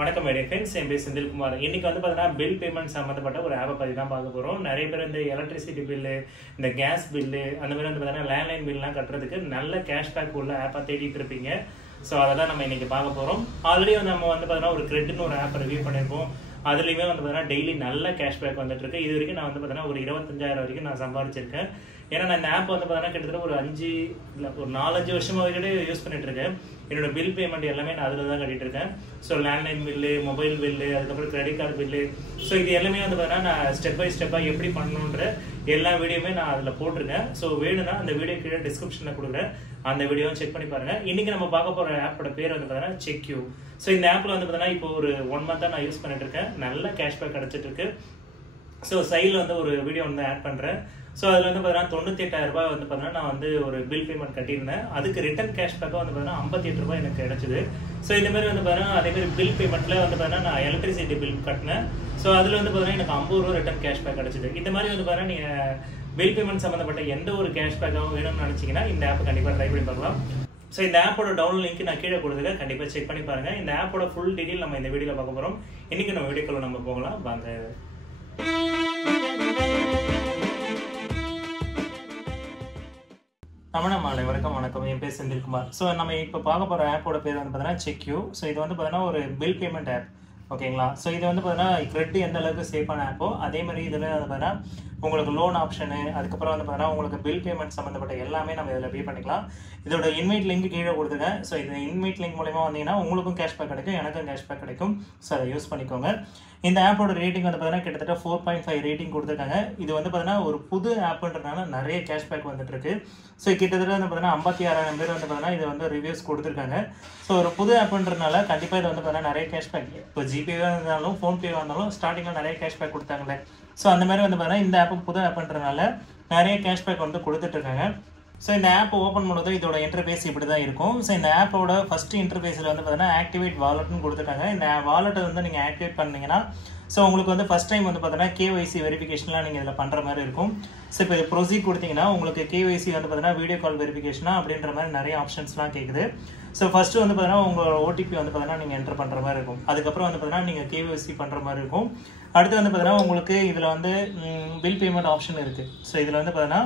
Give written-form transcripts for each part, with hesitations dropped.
வணக்கம் ஃப்ரெண்ட்ஸ், என் பேர் செந்தில்குமார். இன்னைக்கு வந்து பார்த்தீங்கன்னா பில் பேமெண்ட் சம்மந்தப்பட்ட ஒரு ஆப்பை பற்றி தான் பார்க்க போகிறோம். நிறைய பேர் இந்த எலக்ட்ரிசிட்டி பில்லு, இந்த கேஸ் பில்லு, அந்த மாதிரி வந்து பார்த்தீங்கன்னா லேண்ட்லைன் பில்லாம் கட்டுறதுக்கு நல்ல கேஷ்பேக் உள்ள ஆப்பாக தேடிட்டு இருப்பீங்க. ஸோ அதை தான் நம்ம இன்னைக்கு பார்க்க போகிறோம். ஆல்ரெடி நம்ம வந்து பார்த்தீங்கன்னா ஒரு கிரெட்னு ஒரு ஆப் ரிவ்யூ பண்ணியிருப்போம். அதுலேயுமே வந்து பார்த்தீங்கன்னா டெய்லி நல்ல கேஷ்பேக் வந்துட்டு இருக்கு. இது வரைக்கும் நான் வந்து பார்த்தீங்கன்னா ஒரு 25,000 வரைக்கும் நான் சம்பாதிச்சிருக்கேன். ஏன்னா நான் இந்த ஆப் வந்து பார்த்தீங்கன்னா கிட்டத்தட்ட ஒரு 4-5 வருஷமாகவே யூஸ் பண்ணிட்டு இருக்கேன். என்னோட பில் பேமெண்ட் எல்லாமே நான் அதில் தான் கட்டிட்டு இருக்கேன். So landline bill, mobile bill, அதுக்கப்புறம் கிரெடிட் கார்டு பில்லு. ஸோ இது எல்லாமே வந்து பார்த்தீங்கன்னா நான் ஸ்டெப் பை ஸ்டெப்பாக எப்படி பண்ணணுன்ற எல்லா வீடியோமே நான் அதில் போட்டிருக்கேன். ஸோ வேணும்னா அந்த வீடியோ கீழே டிஸ்கிரிப்ஷனில் கொடுக்குறேன். அந்த வீடியோவும் செக் பண்ணி பாருங்க. இன்னைக்கு நம்ம பார்க்க போகிற ஆப்போட பேர் வந்து பார்த்தீங்கன்னா செக்யூ. ஸோ இந்த ஆப்பில் வந்து பார்த்தீங்கன்னா இப்போ ஒரு 1 மந்த்தாக நான் யூஸ் பண்ணிட்டு இருக்கேன். நல்ல கேஷ்பேக் கிடைச்சிட்டு இருக்கு. ஸோ சைடில் வந்து ஒரு வீடியோ வந்து ஆட் பண்ணுறேன். ஸோ அதில் வந்து பார்த்தீங்கன்னா 98,000 ரூபாய் வந்து பார்த்தீங்கன்னா நான் வந்து ஒரு பில் பேமெண்ட் கட்டியிருந்தேன். அதுக்கு ரிட்டர்ன் கேஷ்பேக்காக வந்து பார்த்தீங்கன்னா 58 ரூபாய் எனக்கு கிடைச்சிது. ஸோ இந்த மாதிரி வந்து பார்த்தீங்கன்னா அதேமாதிரி பில் பேமெண்ட்டில் வந்து பார்த்தீங்கன்னா நான் எலக்ட்ரிசிட்டி பில் கட்டினேன். ஸோ அதில் வந்து பார்த்தீங்கன்னா எனக்கு 50 ரூபா ரிட்டர்ன் கேஷ்பேக் கிடைச்சிது. இந்த மாதிரி வந்து பார்த்தீங்கன்னா நீங்கள் பில் பேமெண்ட் சம்மந்தப்பட்ட எந்த ஒரு கேஷ்பேக்காகவும் வேணும்னு நினச்சிங்கன்னா இந்த ஆப்பை கண்டிப்பாக ட்ரை பண்ணி பார்க்கலாம். ஸோ இந்த ஆப்போட டவுன்லோட் லிங்க் நான் கீழே கொடுத்துருக்கேன். கண்டிப்பாக செக் பண்ணி பாருங்கள். இந்த ஆப்போட ஃபுல் டீட்டெயில் நம்ம இந்த வீடியோவில் பார்க்க போகிறோம். இன்றைக்கி நம்ம வீடியோக்குள்ள நம்ம போகலாம் வாங்க. தமிழ்நாடு வணக்கம். என் பேர் செந்தில்குமார். ஸோ நம்ம இப்போ பார்க்க போகிற ஆப்போட பேர் வந்து பார்த்தீங்கன்னா செக்யூ. ஸோ இது வந்து பார்த்தீங்கன்னா ஒரு பில் பேமெண்ட் ஆப். ஓகேங்களா? ஸோ இது வந்து பார்த்தீங்கன்னா கிரெட் எந்த அளவுக்கு சேஃபான ஆப்போ அதே மாதிரி இதில் வந்து பார்த்தீங்கன்னா உங்களுக்கு லோன் ஆப்ஷனு, அதுக்கப்புறம் வந்து பார்த்தீங்கன்னா உங்களுக்கு பில் பேமெண்ட் சம்மந்தப்பட்ட எல்லாமே நம்ம இதில் பே பண்ணிக்கலாம். இதோட இன்வைட் லிங்க் கீழே கொடுத்துருக்கேன். ஸோ இது இன்வைட் லிங்க் மூலமா வந்தீங்கன்னா உங்களுக்கும் கேஷ்பேக் கிடைக்கும், எனக்கும் கேஷ்பேக் கிடைக்கும். ஸோ அதை யூஸ் பண்ணிக்கோங்க. இந்த ஆப்போட ரேட்டிங் வந்து பார்த்தீங்கன்னா கிட்டத்தட்ட 4.5 ரேட்டிங் கொடுத்துருக்காங்க. இது வந்து பார்த்தீங்கன்னா ஒரு புது ஆப்புன்றதுனால நிறைய கேஷ்பேக் வந்துட்டு இருக்கு. ஸோ கிட்டத்தட்ட வந்து பார்த்தீங்கன்னா 56,000 பேர் வந்து பார்த்தீங்கன்னா இது வந்து ரிவ்யூஸ் கொடுத்துருக்காங்க. ஸோ ஒரு புது ஆப்புன்றதுனால கண்டிப்பாக இது வந்து பார்த்தீங்கன்னா நிறைய கேஷ்பேக், இப்போ ஜிபேவாக இருந்தாலும் ஃபோன்பேவாக இருந்தாலும் ஸ்டார்டிங்கில் நிறைய கேஷ்பேக் கொடுத்தாங்களே. ஸோ அந்த மாதிரி வந்து பார்த்தீங்கன்னா இந்த ஆப்பு புது ஆப்புன்றதுனால நிறைய கேஷ்பேக் வந்து கொடுத்துட்ருக்காங்க. ஸோ இந்த ஆப் ஓப்பன் பண்ணுறது இதோட இன்டர்ஃபேஸ் இப்படி தான் இருக்கும். ஸோ இந்த ஆப்போட ஃபஸ்ட் இன்டர்ஃபேஸில் வந்து பார்த்தீங்கன்னா ஆக்டிவேட் வாலெட்னு கொடுத்துருக்காங்க. இந்த வாலெட்டை வந்து நீங்கள் ஆக்டிவேட் பண்ணிங்கன்னா ஸோ உங்களுக்கு வந்து ஃபஸ்ட் டைம் வந்து பார்த்தீங்கன்னா KYC வெரிஃபிகேஷன்லாம் நீங்கள் இதில் பண்ணுற மாதிரி இருக்கும். ஸோ இப்போ ப்ரொசீட் கொடுத்தீங்கன்னா உங்களுக்கு KYC வந்து பார்த்தீங்கன்னா வீடியோ கால் வெரிஃபிகேஷனா அப்படின்ற மாதிரி நிறைய ஆப்ஷன்ஸ்லாம் கேட்குது. ஸோ ஃபஸ்ட்டு வந்து பார்த்தீங்கன்னா உங்களோட OTP வந்து பார்த்தீங்கன்னா நீங்கள் என்டர் பண்ணுற மாதிரி இருக்கும். அதுக்கப்புறம் வந்து பார்த்தீங்கன்னா நீங்கள் KYC பண்ணுற மாதிரி இருக்கும். அடுத்து வந்து பார்த்தீங்கன்னா உங்களுக்கு இதில் வந்து பில் பேமெண்ட் ஆப்ஷன் இருக்குது. ஸோ இதில் வந்து பார்த்தீங்கன்னா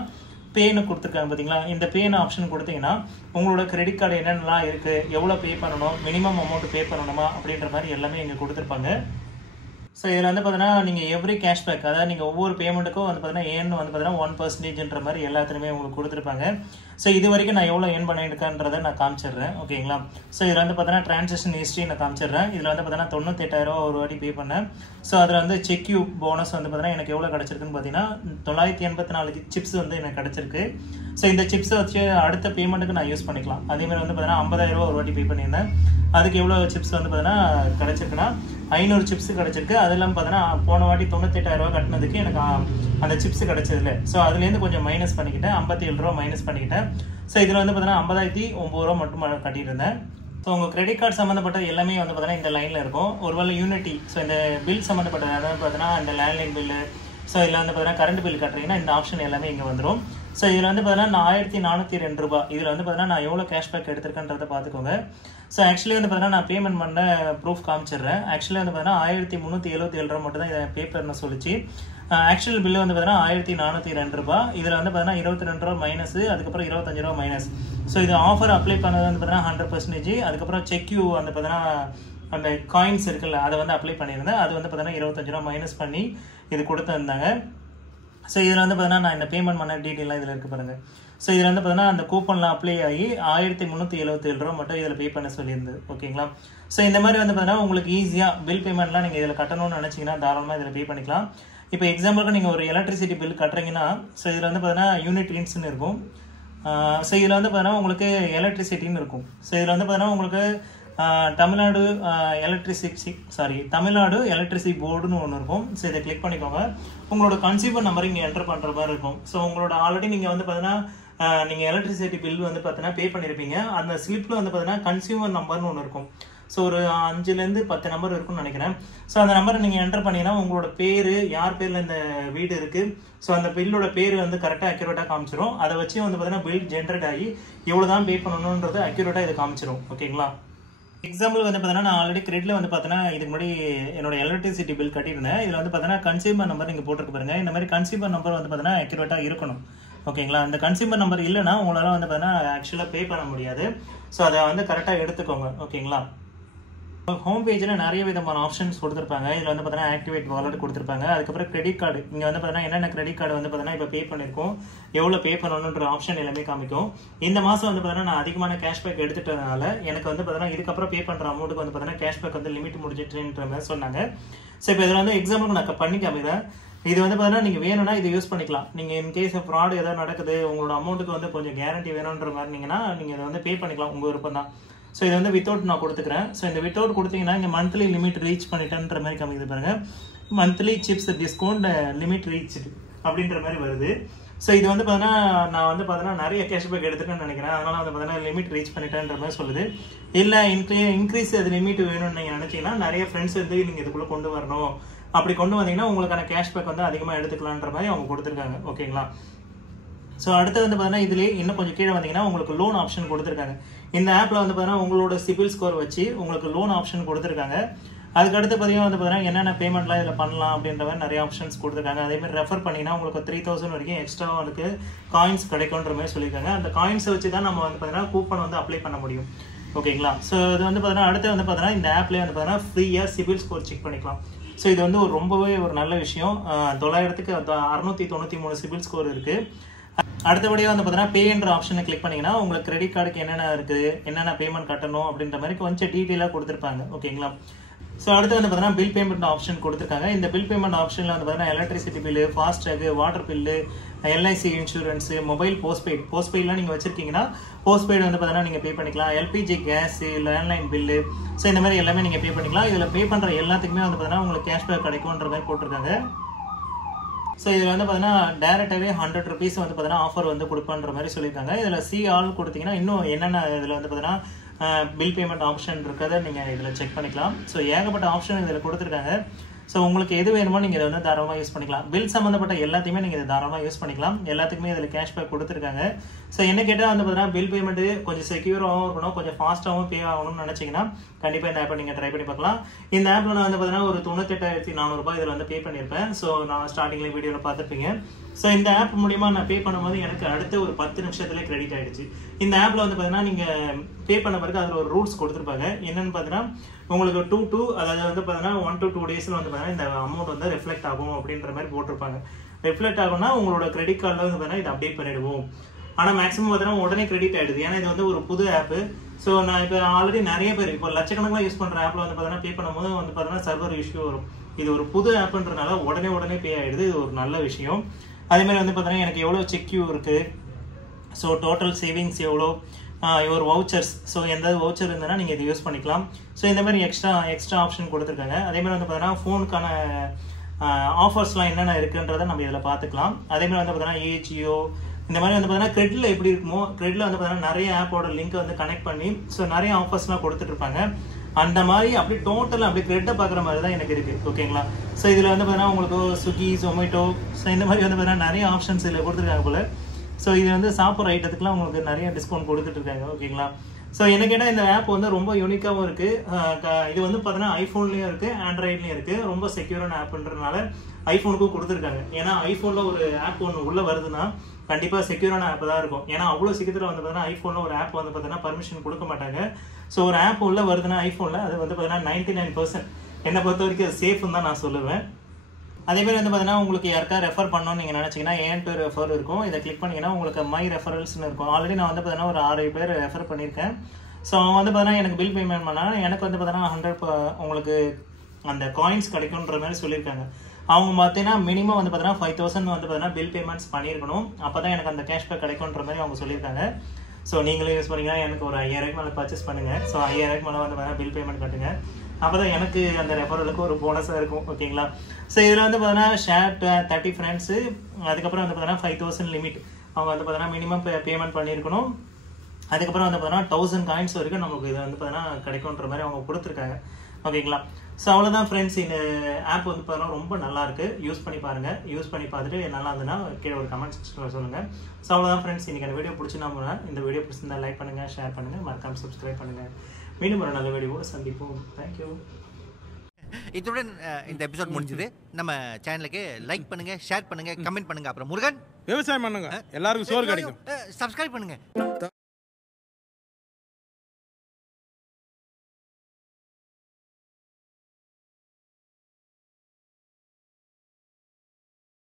பேன்னு கொடுத்துருக்காங்க பார்த்தீங்களா? இந்த பேன்னு ஆப்ஷன் கொடுத்தீங்கன்னா உங்களோட கிரெடிட் கார்டு என்னென்னலாம் இருக்குது, எவ்வளோ பே பண்ணணும், மினிமம் அமௌண்ட் பே பண்ணணுமா அப்படின்ற மாதிரி எல்லாமே இங்கே கொடுத்துருப்பாங்க. ஸோ இதில் வந்து பார்த்தீங்கன்னா நீங்கள் எவ்ரி கேஷ்பேக், அதாவது நீங்கள் ஒவ்வொரு பேமெண்ட்டுக்கும் வந்து பார்த்தீங்கன்னா ஏன்னு வந்து பார்த்தீங்கன்னா 1% மாதிரி எல்லாத்துலேயுமே உங்களுக்கு கொடுத்துருப்பாங்க. ஸோ இது வரைக்கும் நான் எவ்வளோ ஏர்ன் பண்ணியிருக்கேன்றதை நான் காமிச்சிடுறேன். ஓகேங்களா? ஸோ இதில் வந்து பார்த்தீங்கன்னா டிரான்சாக்ஷன் ஹிஸ்ட்ரி நான் காமிச்சிடுறேன். இதில் வந்து பார்த்தீங்கன்னா 98,000 ரூபா ஒரு வாட்டி பே பண்ணேன். ஸோ அதில் வந்து செக்யூ போனஸ் வந்து பார்த்தீங்கன்னா எனக்கு எவ்வளோ கிடச்சிருக்குன்னு பார்த்தீங்கன்னா 984 சிப்ஸ் வந்து எனக்கு கிடச்சிருக்கு. ஸோ இந்த சிப்ஸை வச்சு அடுத்த பேமெண்ட்டுக்கு நான் யூஸ் பண்ணிக்கலாம். அதேமாதிரி வந்து பார்த்தீங்கன்னா 50,000 ரூபா ஒரு வாட்டி பே பண்ணியிருந்தேன். அதுக்கு எவ்வளோ சிப்ஸ் வந்து பார்த்தீங்கன்னா கிடச்சிருக்குன்னா 500 சிப்ஸ் கிடச்சிருக்கு. அது இல்லாமல் பார்த்தீங்கன்னா போன வாட்டி 98,000 ரூபா கட்டினதுக்கு எனக்கு அந்த சிப்ஸ் கிடச்சதில்ல. ஸோ அதுலேருந்து கொஞ்சம் மைனஸ் பண்ணிக்கிட்டேன், 57 ரூபா மைனஸ் பண்ணிக்கிட்டேன். ஸோ இதில் வந்து பார்த்தீங்கன்னா 50,009 ரூபா மட்டும் கட்டிட்டு இருந்தேன். ஸோ உங்கள் கிரெடிட் கார்டு சம்மந்தப்பட்ட எல்லாமே வந்து பார்த்தீங்கன்னா இந்த லைனில் இருக்கும். ஒருவேளை யூனிட்டி, ஸோ இந்த பில் சம்மந்தப்பட்ட அதாவது பார்த்தீங்கன்னா இந்த லேண்ட்லைன் பில்லு, ஸோ இதில் வந்து பார்த்தீங்கன்னா கரண்ட் பில் கட்டுறீங்கன்னா இந்த ஆப்ஷன் எல்லாமே இங்கே வந்துடும். ஸோ இதில் வந்து பார்த்தீங்கன்னா 1402 ரூபா. இதில் வந்து பார்த்தீங்கன்னா நான் எவ்வளோ கேஷ்பேக் எடுத்திருக்கேன்றதை பார்த்துக்கோங்க. ஸோ ஆக்சுவலி வந்து பார்த்தீங்கன்னா நான் பேமெண்ட் பண்ண ப்ரூஃப் காமிச்சிடுறேன். ஆக்சுவலி வந்து பார்த்தீங்கன்னா 1377 ரூபா மட்டும் தான் இதை பேப்பர்னு சொல்லிச்சு. ஆக்சுவல் பில்லு வந்து பார்த்தீங்கன்னா 1402 ரூபா. இதில் வந்து பார்த்தீங்கன்னா 22 ரூபா மைனஸ், அதுக்கப்புறம் 25 ரூபா மைனஸ். ஸோ இது ஆஃபர் அப்ளை பண்ணது வந்து பார்த்தீங்கன்னா 100%. அதுக்கப்புறம் செக்யூ வந்து பார்த்தீங்கன்னா அந்த காயின்ஸ் இருக்குல்ல அதை வந்து அப்ளை பண்ணியிருந்தேன். அது வந்து பார்த்தீங்கன்னா 25 ரூபா மைனஸ் பண்ணி இது கொடுத்துருந்தாங்க. ஸோ இதில் வந்து பார்த்தீங்கன்னா நான் இந்த பேமெண்ட் பண்ண டீட்டெயிலாம் இதில் இருக்குது பாருங்கள். ஸோ இதில் வந்து பார்த்தீங்கன்னா அந்த கூப்பன்லாம் அப்ளை ஆகி 1377 ரூபா மட்டும் இதில் பே பண்ண சொல்லியிருந்தது. ஓகேங்களா? ஸோ இந்த மாதிரி வந்து பார்த்தீங்கன்னா உங்களுக்கு ஈஸியாக பில் பேமெண்ட்லாம் நீங்கள் இதில் கட்டணும்னு நினச்சிங்கன்னா தாராளமாக இதில் பே பண்ணிக்கலாம். இப்போ எக்ஸாம்பிளுக்கு நீங்கள் ஒரு எலக்ட்ரிசிட்டி பில் கட்டுறீங்கன்னா ஸோ இதில் வந்து பார்த்தீங்கன்னா யூனிட்ஸ்ன்னு இருக்கும். ஸோ இதில் வந்து பார்த்தீங்கன்னா உங்களுக்கு எலக்ட்ரிசிட்டின்னு இருக்கும். ஸோ இதில் வந்து பார்த்தீங்கன்னா உங்களுக்கு தமிழ்நாடு எலக்ட்ரிசிட்டி போர்டுன்னு ஒன்று இருக்கும். ஸோ இதை கிளிக் பண்ணிக்கோங்க. உங்களோட கன்சியூமர் நம்பர் இங்கே என்டர் பண்ணுற மாதிரி இருக்கும். ஸோ உங்களோட ஆல்ரெடி நீங்கள் வந்து பார்த்தீங்கன்னா நீங்கள் எலக்ட்ரிசிட்டி பில் வந்து பார்த்தீங்கன்னா பே பண்ணியிருப்பீங்க. அந்த ஸ்லிப்பில் வந்து பார்த்தீங்கன்னா கன்சியூமர் நம்பர்னு ஒன்று இருக்கும். ஸோ ஒரு 5லேருந்து 10 நம்பர் இருக்குன்னு நினைக்கிறேன். ஸோ அந்த நம்பரை நீங்கள் என்டர் பண்ணிங்கன்னா உங்களோட பேர், யார் பேரில் இந்த வீடு இருக்குது, ஸோ அந்த பில்லோட பேர் வந்து கரெக்டாக அக்யூரேட்டாக காமிச்சிடும். அதை வச்சு வந்து பார்த்தீங்கன்னா பில் ஜென்ரேட் ஆகி எவ்வளோ தான் பே பண்ணணுன்றது அக்யூரேட்டாக இதை காமிச்சிடும். ஓகேங்களா? எக்ஸாம்பிள் வந்து பார்த்தீங்கன்னா நான் ஆல்ரெடி கிரெடிட்ல வந்து பார்த்தீங்கன்னா இதுக்கு முன்னாடி என்னோட எலக்ட்ரிசிட்டி பில் கட்டியிருந்தேன். இதில் வந்து பார்த்தீங்கன்னா கன்சியூமர் நம்பர் நீங்கள் போட்டுருக்கு பாருங்க. இந்த மாதிரி கன்சியூமர் நம்பர் வந்து பார்த்தீங்கன்னா அக்யூரேட்டாக இருக்கணும். ஓகேங்களா, அந்த கன்சியூமர் நம்பர் இல்லைன்னா உங்களால் வந்து பார்த்தீங்கன்னா ஆக்சுவலாக பே பண்ண முடியாது. ஸோ அதை வந்து கரெக்டாக எடுத்துக்கோங்க. ஓகேங்களா, ஹோம் பேஜில் நிறைய விதமான ஆப்ஷன்ஸ் கொடுத்துருப்பாங்க. இதில் வந்து பார்த்தீங்கன்னா ஆக்டிவேட் வாலெட் கொடுத்துருப்பாங்க. அதுக்கப்புறம் கிரெடிட் கார்டு, இங்கே வந்து பார்த்தீங்கன்னா என்னென்ன கிரெடிட் கார்டு வந்து பார்த்தீங்கன்னா இப்போ பே பண்ணியிருக்கோம், எவ்வளோ பே பண்ணணுன்ற ஆப்ஷன் எல்லாமே காமிக்கும். இந்த மாதம் வந்து பார்த்தீங்கன்னா நான் அதிகமான கேஷ்பேக் எடுத்துட்டதுனால எனக்கு வந்து பார்த்தீங்கன்னா இதுக்கப்புறம் பே பண்ணுற அமௌண்ட்டுக்கு வந்து பார்த்தீங்கன்னா கேஷ்பேக் வந்து லிமிட் முடிஞ்சிட்டுன்ற மாதிரி சொன்னாங்க. ஸோ இப்போ இதில் வந்து எக்ஸாம்பிளுக்கு நான் பண்ணி காமிக்கிறேன். இது வந்து பார்த்தீங்கன்னா நீங்கள் வேணும்னா இது யூஸ் பண்ணிக்கலாம். நீங்கள் இன்கேஸ் ஃப்ராட் ஏதாவது நடக்குது, உங்களோட அமௌண்ட்டுக்கு வந்து கொஞ்சம் கேரண்டி வேணுன்ற மாதிரி இருந்தீங்கன்னா நீங்கள் இதை வந்து பே பண்ணிக்கலாம், உங்கள் விருப்பம் தான். ஸோ இது வந்து வித்தவுட் நான் கொடுத்துக்கிறேன். ஸோ இந்த வித்தவுட் கொடுத்தீங்கன்னா இங்கே மந்த்லி லிமிட் ரீச் பண்ணிட்டேன்ற மாதிரி காமிக்குது பாருங்க. Monthly chips discount limit reach அப்படின்ற மாதிரி வருது. ஸோ இது வந்து பார்த்தீங்கன்னா நான் வந்து பார்த்தீங்கன்னா நிறைய கேஷ்பேக் எடுத்துட்டேன்னு நினைக்கிறேன். அதனால வந்து பார்த்தீங்கன்னா லிமிட் ரீச் பண்ணிட்டேன்ற மாதிரி சொல்லுது. இல்லை இன்க்ரீஸ் அது லிமிட் வேணும்னு நீங்கள் நினச்சிங்கன்னா நிறைய ஃப்ரெண்ட்ஸ் வந்து நீங்கள் இதுக்குள்ளே கொண்டு வரணும். அப்படி கொண்டு வந்தீங்கன்னா உங்களுக்கான கேஷ்பேக் வந்து அதிகமாக எடுத்துக்கலான்ற மாதிரி அவங்க கொடுத்துருக்காங்க. ஓகேங்களா, ஸோ அடுத்து வந்து பார்த்தீங்கன்னா இதுலேயே இன்னும் கொஞ்சம் கீழே வந்தீங்கன்னா உங்களுக்கு லோன் ஆப்ஷன் கொடுத்துருக்காங்க. இந்த ஆப்பில் வந்து பார்த்தீங்கன்னா உங்களோட சிபில் ஸ்கோர் வச்சு உங்களுக்கு லோன் ஆப்ஷன் கொடுத்துருக்காங்க. அதுக்கடுத்து பார்த்தீங்கன்னா வந்து பார்த்தீங்கன்னா என்னென்ன பேமெண்ட்லாம் இதில் பண்ணலாம் அப்படின்ற மாதிரி நிறைய ஆப்ஷன்ஸ் கொடுத்துருக்காங்க. அதேமாதிரி ரெஃபர் பண்ணிங்கன்னா உங்களுக்கு 3000 வரைக்கும் எக்ஸ்ட்ரா உங்களுக்கு காயின்ஸ் கிடைக்கும்ன்ற மாதிரி சொல்லியிருக்காங்க. அந்த காயின்ஸை வச்சு தான் நம்ம வந்து பார்த்தீங்கன்னா கூப்பன் வந்து அப்ளை பண்ண முடியும். ஓகேங்களா, ஸோ இது வந்து பார்த்தீங்கன்னா அடுத்து வந்து பார்த்தீங்கன்னா இந்த ஆப்லேயே வந்து பார்த்தீங்கன்னா ஃப்ரீயாக சிபில் ஸ்கோர் செக் பண்ணிக்கலாம். ஸோ இது வந்து ரொம்பவே ஒரு நல்ல விஷயம். 900க்கு 693 சிபில் ஸ்கோர் இருக்குது. அடுத்தபடியாக வந்து பார்த்தீங்கன்னா பேன்ற ஆப்ஷனை கிளிக் பண்ணிங்கன்னா உங்களுக்கு கிரெடிட் கார்டுக்கு என்னென்ன இருக்குது, என்னென்ன பேமெண்ட் கட்டணும் அப்படின்ற மாதிரி கொஞ்சம் டீட்டெயிலாக கொடுத்துருப்பாங்க. ஓகேங்களா, ஸோ அடுத்து வந்து பார்த்தீங்கன்னா பில் பேமெண்ட் ஆப்ஷன் கொடுத்துருக்காங்க. இந்த பில் பேமெண்ட் ஆப்ஷனில் வந்து பார்த்தீங்கன்னா electricity bill, FASTag, water bill, LIC insurance, mobile போஸ்ட்பெய்ட்லாம் நீங்கள் வச்சிருக்கீங்கன்னா போஸ்ட்பெய்டு வந்து பார்த்தீங்கன்னா நீங்கள் பே பண்ணிக்கலாம். LPG gas, landline bill, so இந்த மாதிரி எல்லாமே நீங்கள் பே பண்ணிக்கலாம். இதில் பே பண்ணுற எல்லாத்துக்குமே வந்து பார்த்தீங்கன்னா உங்களுக்கு கேஷ்பேக் கிடைக்கும்ன்ற மாதிரி போட்டிருக்காங்க. ஸோ இதில் வந்து பார்த்தீங்கன்னா டேரெக்டாகவே 100 rupees வந்து பார்த்தீங்கன்னா ஆஃபர் வந்து கொடுப்பன்ற மாதிரி சொல்லியிருக்காங்க. இதில் சி ஆல் கொடுத்தீங்கன்னா இன்னும் என்னென்ன இதில் வந்து பார்த்தீங்கன்னா பில் பேமெண்ட் ஆப்ஷன் இருக்கிறத நீங்கள் இதில் செக் பண்ணிக்கலாம். ஸோ ஏகப்பட்ட ஆப்ஷன் இதில் கொடுத்துருக்காங்க. ஸோ உங்களுக்கு எது வேணுமோ நீங்கள் இதை வந்து தாராளமாக யூஸ் பண்ணிக்கலாம். பில் சம்மந்தப்பட்ட எல்லாத்தையுமே நீங்கள் இதை தாராளமாக யூஸ் பண்ணிக்கலாம். எல்லாத்துக்குமே இதில் கேஷ்பேக் கொடுத்துருக்காங்க. ஸோ என்ன கேட்டால் வந்து பார்த்தீங்கன்னா பில் பேமெண்ட்டு கொஞ்சம் செக்யூராகவும் இருக்கணும், கொஞ்சம் ஃபாஸ்ட்டாகவும் பே ஆகணும்னு நினச்சிங்கன்னா கண்டிப்பாக இந்த ஆப்பை நீங்கள் ட்ரை பண்ணி பார்க்கலாம். இந்த ஆப்பில் நான் வந்து பார்த்தீங்கன்னா ஒரு 98,400 இதில் வந்து பே பண்ணியிருப்பேன். ஸோ நான் ஸ்டார்டிங்கில் வீடியோவில் பார்த்துருப்பீங்க. ஸோ இந்த ஆப் மூலிமா நான் பே பண்ணும்போது எனக்கு அடுத்து ஒரு 10 நிமிஷத்துலேயே கிரெடிட் ஆகிடுச்சு. இந்த ஆப்பில் வந்து பார்த்தீங்கன்னா நீங்கள் பே பண்ண பிறகு அதில் ஒரு ரூல்ஸ் கொடுத்துருப்பாங்க. என்னென்னு பார்த்தீங்கன்னா உங்களுக்கு 2 அதாவது வந்து பார்த்தீங்கன்னா 1 to 2 days வந்து பார்த்தீங்கன்னா இந்த அமௌண்ட் வந்து ரிஃப்ளெக்ட் ஆகும் அப்படின்ற மாதிரி போட்டிருப்பாங்க. ரிஃப்ளெக்ட் ஆகும்னா உங்களோட கிரெடிட் கார்டில் வந்து பார்த்தீங்கன்னா இதை அப்டேட் பண்ணிடுவோம். ஆனால் மேக்ஸிமம் பார்த்தீங்கன்னா உடனே கிரெடிட் ஆகிடுது. ஏன்னா இது வந்து ஒரு புது ஆப்பு. ஸோ நான் இப்போ ஆல்ரெடி நிறைய பேர் இப்போ லட்சக்கணக்கில் யூஸ் பண்ணுற ஆப்பில் வந்து பார்த்தீங்கன்னா பே பண்ணும்போது வந்து பார்த்தீங்கன்னா சர்வர் இஷ்யூ வரும். இது ஒரு புது ஆப்புன்றனால உடனே பே ஆகிடுது. இது ஒரு நல்ல விஷயம். அதேமாதிரி வந்து பார்த்தீங்கன்னா எனக்கு எவ்வளோ செக்யூ இருக்குது, ஸோ டோட்டல் சேவிங்ஸ் எவ்வளோ, ஒரு வவுச்சர்ஸ், ஸோ எந்த வவுச்சர் இருந்ததுன்னா நீங்கள் இதை யூஸ் பண்ணிக்கலாம். ஸோ இந்த மாதிரி எக்ஸ்ட்ரா ஆப்ஷன் கொடுத்துருக்காங்க. அதேமாதிரி வந்து பார்த்தீங்கன்னா ஃபோனுக்கான ஆஃபர்ஸ்லாம் என்னென்ன இருக்குன்றதை நம்ம இதில் பார்த்துக்கலாம். அதேமாதிரி வந்து பார்த்தீங்கன்னா ஏஜியோ இந்த மாதிரி வந்து பார்த்தீங்கன்னா கிரெடிட்டில் எப்படி இருக்குமோ கிரெடிட்டில் வந்து பார்த்தீங்கன்னா நிறைய ஆப்போட லிங்க் வந்து கனெக்ட் பண்ணி ஸோ நிறைய ஆஃபர்ஸ்லாம் கொடுத்துட்ருப்பாங்க. அந்த மாதிரி அப்படி டோட்டலாக அப்படி கிரெட்டை பார்க்குற மாதிரி தான் எனக்கு இருக்குது. ஓகேங்களா, ஸோ இதில் வந்து பார்த்தீங்கன்னா உங்களுக்கு ஸ்விக்கி, ஜொமேட்டோ, ஸோ இந்த மாதிரி வந்து பார்த்தீங்கன்னா நிறைய ஆப்ஷன்ஸ் இதில் கொடுத்துருக்காங்க போல். ஸோ இது வந்து சாப்பிட்ற ஐட்டத்துக்குலாம் உங்களுக்கு நிறைய டிஸ்கவுண்ட் கொடுத்துட்ருக்காங்க. ஓகேங்களா, ஸோ என்ன கேட்டால் இந்த ஆப் வந்து ரொம்ப யூனிக்காகவும் இருக்குது. இது வந்து பார்த்தீங்கன்னா ஐஃபோன்லேயும் இருக்குது, ஆண்ட்ராய்ட்லேயும் இருக்குது. ரொம்ப செக்யூரான ஆப்புன்றதுனால ஐஃபோனுக்கும் கொடுத்துருக்காங்க. ஏன்னா ஐஃபோனில் ஒரு ஆப் ஒன்று உள்ளே வருதுன்னா கண்டிப்பாக செக்யூரான ஆப் தான் இருக்கும். ஏன்னா அவ்வளோ சீக்கிரத்தில் வந்து பார்த்தீங்கன்னா ஐஃபோனில் ஒரு ஆப் வந்து பார்த்தீங்கன்னா பர்மிஷன் கொடுக்க மாட்டாங்க. ஸோ ஒரு ஆப் உள்ளே வருதுன்னா ஐஃபோனில் அது வந்து பார்த்தீங்கன்னா 99% என்னை பொறுத்த வரைக்கும் அது சேஃப்னு தான் நான் சொல்லுவேன். அதேமாதிரி வந்து பார்த்தீங்கன்னா உங்களுக்கு யாருக்கா ரெஃபர் பண்ணணும்னு நீங்கள் நினச்சிங்கன்னா ஏன் டு ரெஃபர் இருக்கும். இதை கிளிக் பண்ணிங்கன்னா உங்களுக்கு மை ரெஃபரல்ஸ்னு இருக்கும். ஆல்ரெடி நான் வந்து பார்த்தீங்கன்னா ஒரு 6 பேர் ரெஃபர் பண்ணியிருக்கேன். ஸோ அவங்க வந்து பார்த்தீங்கன்னா எனக்கு பில் பேமெண்ட் பண்ணால் எனக்கு வந்து பார்த்தீங்கன்னா 100 உங்களுக்கு அந்த காயின்ஸ் கிடைக்குன்ற மாதிரி சொல்லியிருக்காங்க. அவங்க பார்த்தீங்கன்னா மினிமம் வந்து பார்த்தீங்கன்னா 5000 வந்து பார்த்தீங்கன்னா பில் பேமெண்ட்ஸ் பண்ணியிருக்கணும். அப்போ தான் எனக்கு அந்த கேஷ்பேக் கிடைக்குன்ற மாதிரி அவங்க சொல்லியிருக்காங்க. ஸோ நீங்களே யூஸ் பண்ணிங்கன்னா எனக்கு ஒரு 5000 மேலே பர்ச்சேஸ் பண்ணுங்கள். ஸோ 5000 மேலே வந்து பார்த்தீங்கன்னா பில் பேமெண்ட் கட்டுங்க. அப்போ தான் எனக்கு அந்த ரெஃபரலுக்கு ஒரு போனஸாக இருக்கும். ஓகேங்களா, ஸோ இதில் வந்து பார்த்தீங்கன்னா ஷேர் 30 ஃப்ரெண்ட்ஸு, அதுக்கப்புறம் வந்து பார்த்தீங்கன்னா 5000 லிமிட் அவங்க வந்து பார்த்தீங்கன்னா மினிமம் பேமெண்ட் பண்ணியிருக்கணும். அதுக்கப்புறம் வந்து பார்த்தீங்கன்னா 1000 காயின்ஸ் வரைக்கும் நமக்கு இது வந்து பார்த்தீங்கன்னா கிடைக்குன்ற மாதிரி அவங்க கொடுத்துருக்காங்க. ஓகேங்களா, ஸோ அவ்வளோதான் ஃப்ரெண்ட்ஸ். இந்த ஆப் வந்து பார்த்தீங்கன்னா ரொம்ப நல்லாயிருக்கு. யூஸ் பண்ணி பாருங்கள். யூஸ் பண்ணி பார்த்துட்டு நல்லா இருந்ததுன்னா கீழே ஒரு கமெண்ட் செக்ஷனில் சொல்லுங்கள். ஸோ அவ்வளோதான் ஃப்ரெண்ட்ஸ். இன்றைக்கி அந்த வீடியோ பிடிச்சினா இந்த வீடியோ பிடிச்சிருந்தா லைக் பண்ணுங்கள், ஷேர் பண்ணுங்கள், மறக்காமல் சப்ஸ்கிரைப் பண்ணுங்கள். மீண்டும் ஒரு நல்ல வீடியோவோட சந்திப்போம். தேங்க்யூ. இத்துடன் இந்த எபிசோட் முடிஞ்சது. நம்ம சேனலுக்கு லைக் பண்ணுங்க, ஷேர் பண்ணுங்க, கமெண்ட் பண்ணுங்க. அப்புறம் முருகன் விவசாயம் பண்ணுங்க, எல்லாருக்கும் சோறு கிடைக்கும். சப்ஸ்கிரைப் பண்ணுங்க.